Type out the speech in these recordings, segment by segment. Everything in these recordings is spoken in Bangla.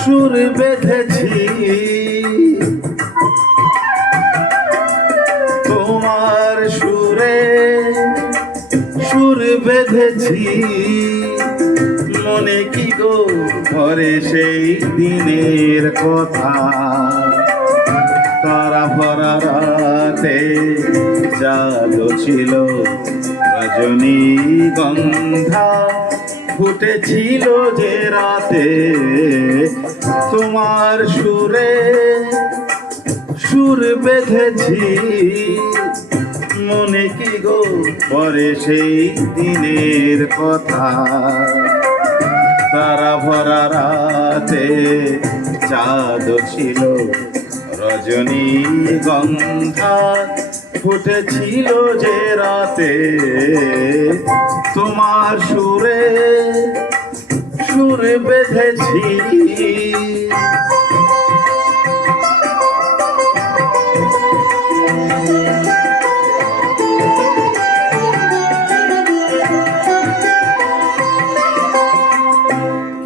সুর বেঁধেছি তোমার সুরে সুর বেঁধেছি মনে কি গো পরে সেই দিনের কথা তারা ভরা রাতে জালো ছিল রজনীগন্ধা ফুটেছিল যে রাতে তোমার সুরে সুর বেঁধেছি মনে কি গো পরে সেই দিনের কথা তারা ভরা রাতে চাঁদ ছিল রজনীগন্ধা ফুটেছিল যে রাতে তোমার সুরে সুর বেঁধেছি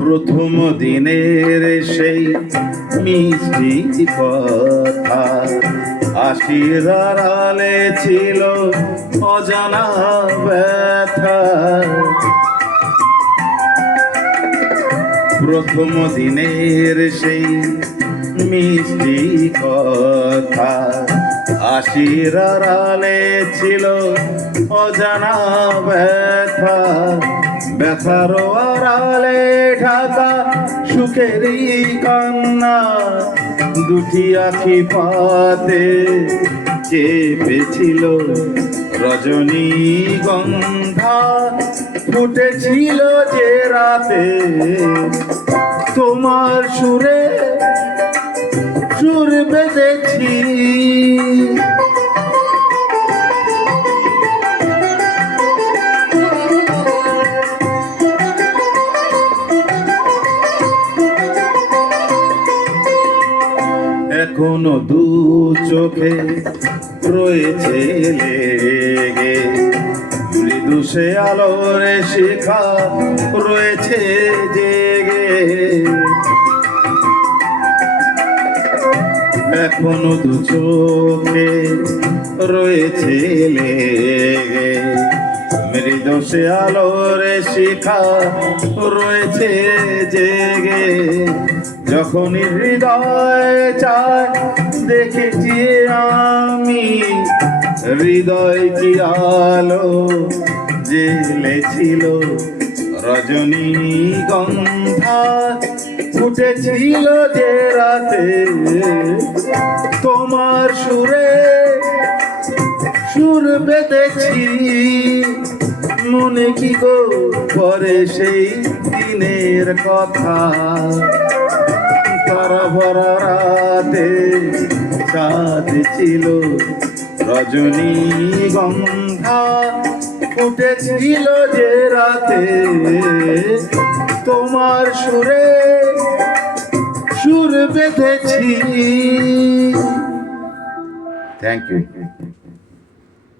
প্রথম দিনের সেই মিষ্টি কথা আশির আড়ালে ছিল অজানা ব্যথা প্রথম দিনের সেই মিষ্টি কথা আশির আড়ালে ছিল অজানা ব্যথা ব্যথার আড়ালে ঢাকা সুখেরই কান্না দুটি আখি পাতে চেপেছিল রজনীগন্ধা ফুটেছিল যে রাতে তোমার সুরে সুর বেঁধেছি এখনো দু চোখে রয়েছে লেগে মৃদু সে আলোর শিখা রয়েছে জেগে এখনো দু চোখে রয়েছে লেগে মৃদু সে আলোর শিখা রয়েছে জেগে যখনই হৃদয় চায় দেখেছি আমি হৃদয় কি আলো জ্বেলেছিল রজনীগন্ধা ফুটেছিল যে রাতে তোমার সুরে সুর বেঁধেছি মনে কি গো পরে সেই দিনের কথা তারা ভরা রাতে চাঁদ ছিল রজনীগন্ধা ফুটেছিল যে রাতে তোমার সুরে সুর বেঁধেছি। Thank you.